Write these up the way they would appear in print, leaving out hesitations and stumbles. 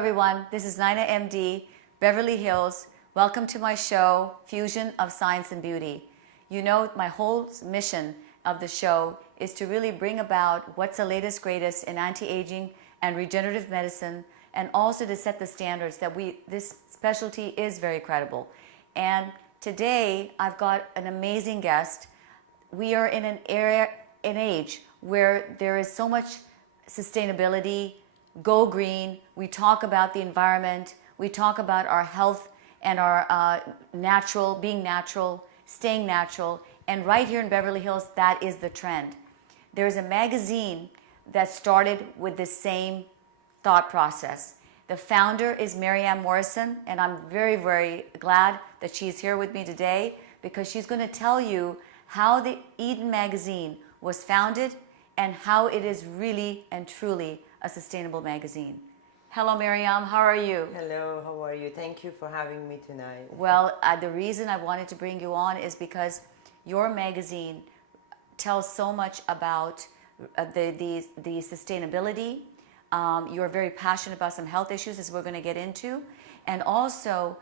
everyone. This is NainaMD, Beverly Hills. Welcome to my show, Fusion of Science and Beauty. You know, my whole mission of the show is to really bring about what's the latest, greatest in anti-aging and regenerative medicine, and also to set the standards that this specialty is very credible. And today, I've got an amazing guest. We are in an age where there is so much sustainability, go green. We talk about the environment. We talk about our health and our being natural, staying natural. And right here in Beverly Hills, that is the trend. There's a magazine that started with the same thought process. The founder is Maryam Morrison, and I'm very, very glad that she's here with me today because she's going to tell you how the Eden magazine was founded and how it is really and truly a sustainable magazine. Hello, Maryam. How are you? Hello. How are you? Thank you for having me tonight. Well, the reason I wanted to bring you on is because your magazine tells so much about the sustainability. You're very passionate about some health issues, as we're going to get into, and also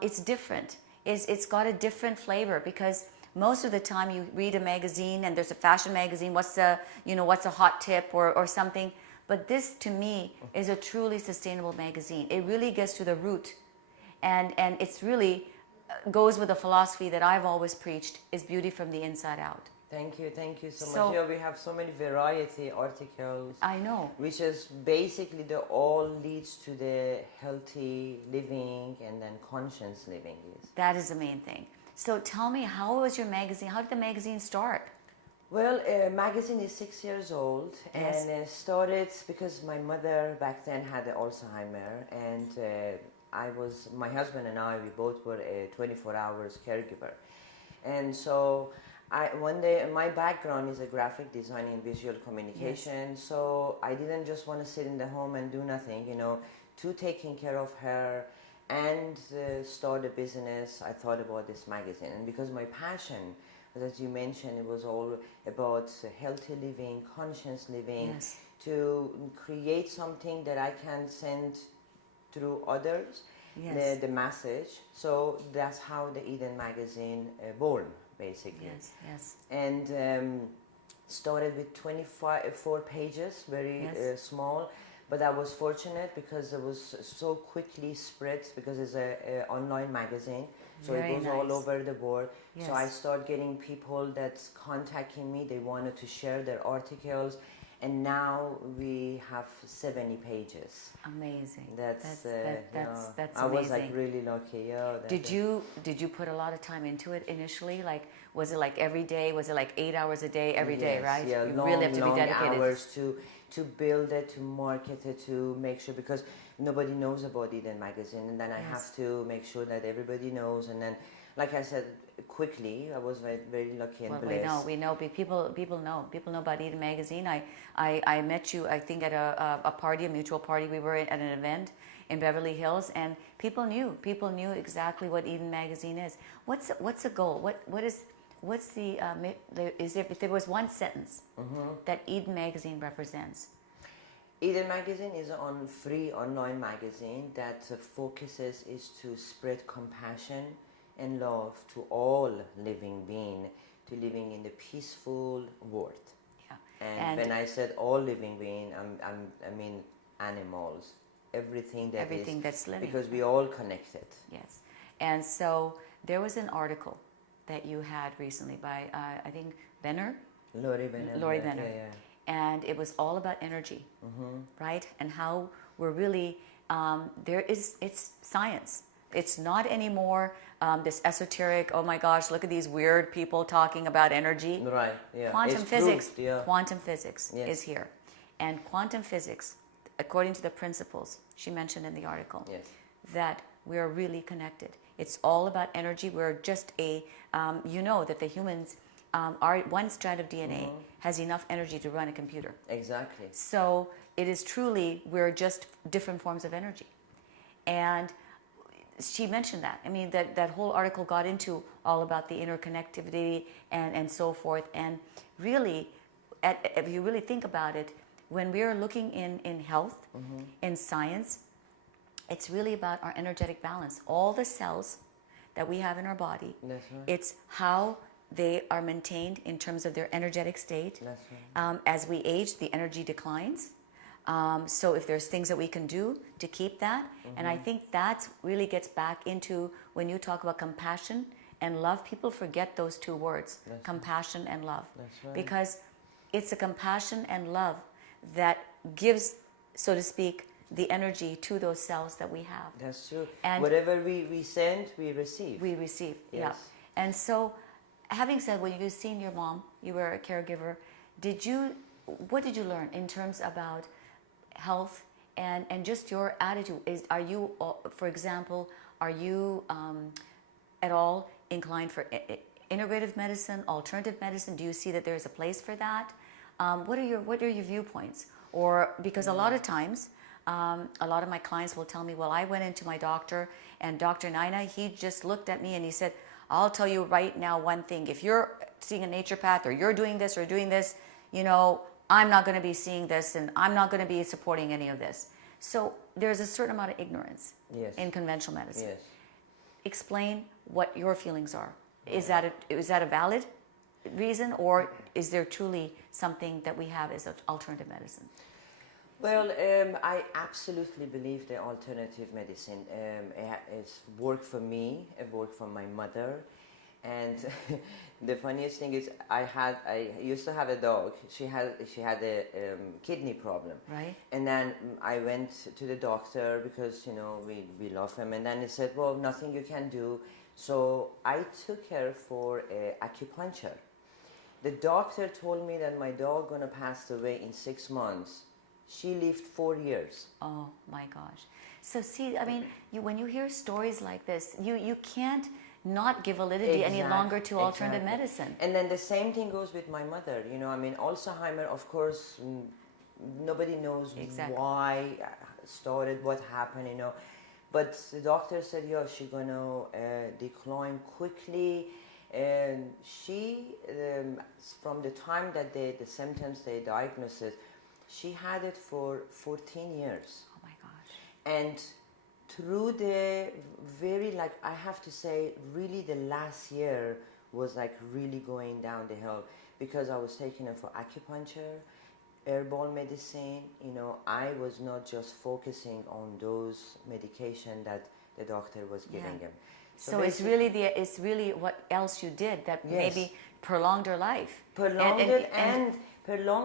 it's different. It's got a different flavor because most of the time you read a magazine and there's a fashion magazine. What's a hot tip or something. But this, to me, is a truly sustainable magazine. It really gets to the root, and it's really goes with the philosophy that I've always preached: is beauty from the inside out. Thank you so much. Yeah, we have so many variety articles. I know. Which is basically all leads to the healthy living and then conscious living. That is the main thing. So tell me, how was your magazine? How did the magazine start? Well, magazine is 6 years old, yes. And it started because my mother back then had Alzheimer, and my husband and I, we both were a 24 hours caregiver. And so one day, my background is a graphic design and visual communication, yes. So I didn't just want to sit in the home and do nothing, to taking care of her and start a business. I thought about this magazine, and because my passion, as you mentioned, it was all about healthy living, conscious living, yes. to create something that I can send through others, yes. the message. So that's how the Eden magazine born, basically. Yes, yes. And started with 24 pages, very yes. small. But I was fortunate because it was so quickly spread because it's an online magazine. So Very it goes nice. all over the world. Yes. So I start getting people that's contacting me. They wanted to share their articles. And now we have 70 pages. Amazing. That's amazing. I was like really lucky. Yeah. Did you put a lot of time into it initially? Like, was it like every day? Was it like 8 hours a day every day? Right? Yeah, you long, really have to long be dedicated. hours to build it, to market it, to make sure, because nobody knows about Eden magazine, and then I have to make sure that everybody knows. And then, like I said, quickly, I was very, very lucky and blessed. We know. People know about Eden magazine. I met you, I think, at a party, a mutual party. We were at an event in Beverly Hills, and people knew exactly what Eden magazine is. What's the goal? If there was one sentence that Eden magazine represents? Eden magazine is a free online magazine that focuses is to spread compassion and love to all living beings, to living in the peaceful world. Yeah. And when I said all living beings, I mean animals, everything that's living, because we all connected. Yes. And so there was an article that you had recently by I think Lori Benner. Yeah. And it was all about energy, right? And how we're really it's science. It's not anymore this esoteric, oh my gosh, look at these weird people talking about energy. Right, yeah. Quantum physics yes. is here. And quantum physics, according to the principles she mentioned in the article, yes. that we are really connected. It's all about energy. We're just that the humans, our one strand of DNA has enough energy to run a computer. Exactly. So it is truly, we're just different forms of energy. And she mentioned that. I mean, that whole article got into all about the interconnectivity and so forth. And really, if you really think about it, when we are looking in health, in science, it's really about our energetic balance. All the cells that we have in our body, That's right. it's how they are maintained in terms of their energetic state. That's right. As we age, the energy declines. So if there's things that we can do to keep that, and I think that really gets back into when you talk about compassion and love, people forget those two words, That's compassion and love. That's right. Because it's the compassion and love that gives, so to speak, the energy to those cells that we have. That's true. And whatever we send, we receive. we receive, yeah. Yes. And so, having said, when you've seen your mom, you were a caregiver, what did you learn in terms about health and just your attitude? Are you, for example, are you at all inclined for integrative medicine, alternative medicine? Do you see that there's a place for that? What are your viewpoints? Or because a lot of times, a lot of my clients will tell me, well, I went into my doctor and Dr. Naina, he just looked at me and he said, I'll tell you right now one thing. If you're seeing a naturopath or you're doing this or doing this, you know, I'm not going to be seeing this and I'm not going to be supporting any of this. So there's a certain amount of ignorance Yes. in conventional medicine. Yes. Explain what your feelings are. Is that a valid reason, or is there truly something that we have as alternative medicine? Well, I absolutely believe the alternative medicine. It's worked for me, it worked for my mother. And the funniest thing is I used to have a dog. She had a kidney problem. Right. And then I went to the doctor because, you know, we love him. And then he said, well, nothing you can do. So I took her for acupuncture. The doctor told me that my dog gonna pass away in 6 months. She lived 4 years. Oh my gosh. So see, I mean, when you hear stories like this, you can't not give validity any longer to alternative medicine. And then the same thing goes with my mother. You know, I mean, Alzheimer, of course, nobody knows why it started, what happened, you know. But the doctor said, yeah, she's going to decline quickly. And she, from the time that the symptoms, they diagnosed it, she had it for 14 years. Oh my gosh. And through the very, like, I have to say, really the last year was like really going down the hill because I was taking her for acupuncture, herbal medicine. You know, I was not just focusing on those medication that the doctor was giving him. So it's really what else you did that maybe prolonged her life. Prolonged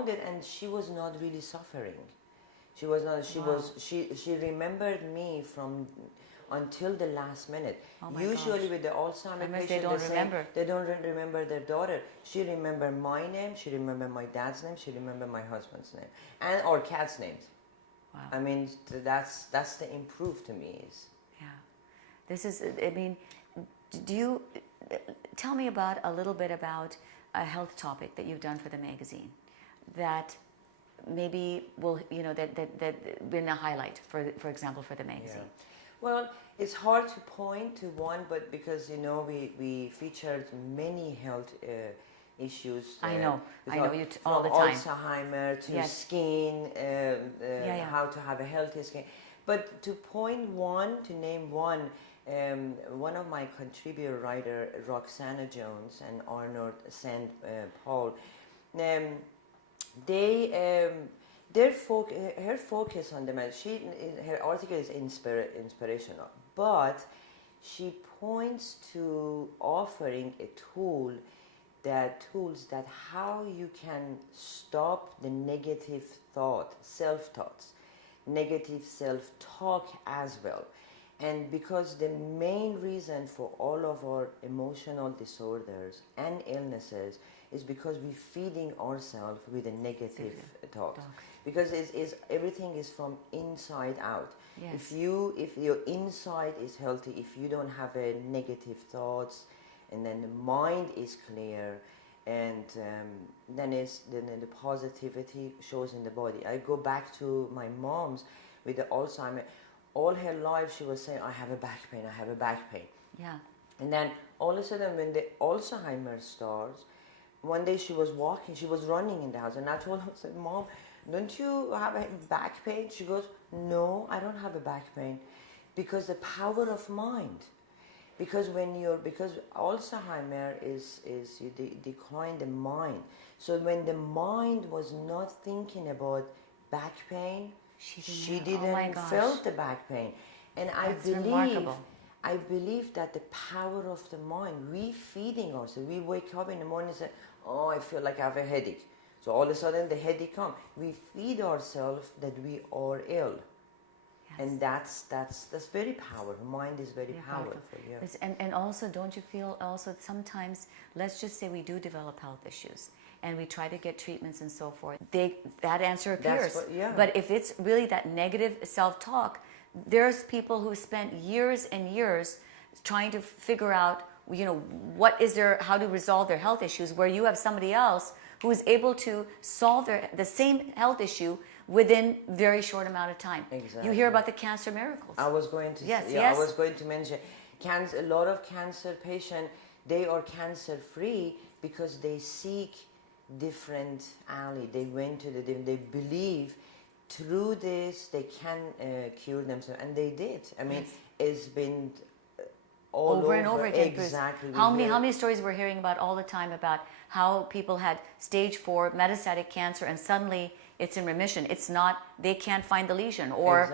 it, and she was not really suffering. She was not. She remembered me from until the last minute. Oh my Usually gosh. with the Alzheimer patients, they don't remember. They don't remember their daughter. She remembered my name. She remembered my dad's name. She remembered my husband's name and our cat's names. Wow. I mean, that's the improve to me is. Yeah. This is. I mean, do you tell me about a little bit about a health topic that you've done for the magazine that maybe will, you know, that been a highlight for example for the magazine? Yeah. Well, it's hard to point to one, but because, you know, we featured many health issues. I know you all the from time. Alzheimer to skin, how to have a healthy skin. But to name one, one of my contributor writer, Roxana Jones and Arnold St. Paul, her focus on the her article is inspirational, but she points to offering a tools that how you can stop the negative self-thoughts, negative self-talk as well. And because the main reason for all of our emotional disorders and illnesses is because we're feeding ourselves with a negative thought. Because everything is from inside out. Yes. If your inside is healthy, if you don't have a negative thoughts, and then the mind is clear, and then the positivity shows in the body. I go back to my mom's with the Alzheimer. All her life she was saying, I have a back pain, I have a back pain. Yeah. And then all of a sudden when the Alzheimer starts, one day she was running in the house, and I told her, I said, Mom, don't you have a back pain? She goes, no, I don't have a back pain. Because the power of mind. Because because Alzheimer is the decline the mind. So when the mind was not thinking about back pain, she oh my didn't gosh. feel the back pain. And That's remarkable. I believe that the power of the mind, we feeding ourselves. We wake up in the morning and say, oh, I feel like I have a headache. So all of a sudden the headache comes. We feed ourselves that we are ill. Yes. And that's very powerful. Mind is very powerful. Yeah. Yes, and also, don't you feel also sometimes, let's just say we do develop health issues and we try to get treatments and so forth, that answer appears. Yeah. But if it's really that negative self-talk, there's people who spent years and years trying to figure out, what is how to resolve their health issues, where you have somebody else who is able to solve the same health issue within very short amount of time. Exactly. You hear about the cancer miracles. I was going to I was going to mention a lot of cancer patients, they are cancer free because they seek different alley. They went to they believe through this they can cure themselves, and they did. I mean, it's been all over and over again. Exactly. How many stories we're hearing about all the time about how people had stage 4 metastatic cancer and suddenly it's in remission. It's not, they can't find the lesion, or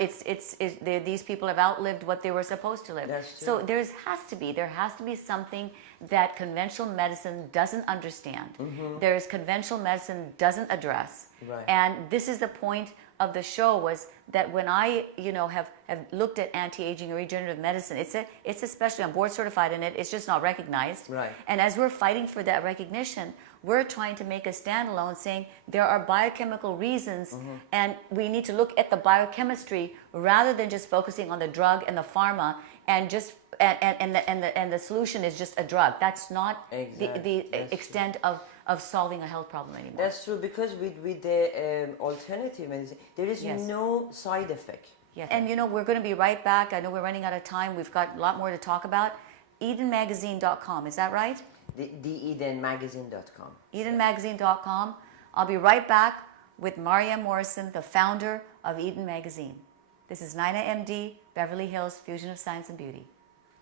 these people have outlived what they were supposed to live. That's true. So there has to be something that conventional medicine doesn't understand. There's conventional medicine doesn't address. Right. And this is the point of the show, was that when I have looked at anti-aging and regenerative medicine, it's especially, I'm board certified in it, it's just not recognized. Right. And as we're fighting for that recognition, we're trying to make a standalone, saying there are biochemical reasons and we need to look at the biochemistry rather than just focusing on the drug and the pharma and just and the solution is just a drug. That's not the extent of solving a health problem anymore. That's true, because with the alternative medicine, there is no side effect. Yes. And we're going to be right back. I know we're running out of time. We've got a lot more to talk about. EdenMagazine.com, is that right? TheEdenMagazine.com. EdenMagazine.com. I'll be right back with Maryam Morrison, the founder of Eden Magazine. This is NainaMD, Beverly Hills, Fusion of Science and Beauty.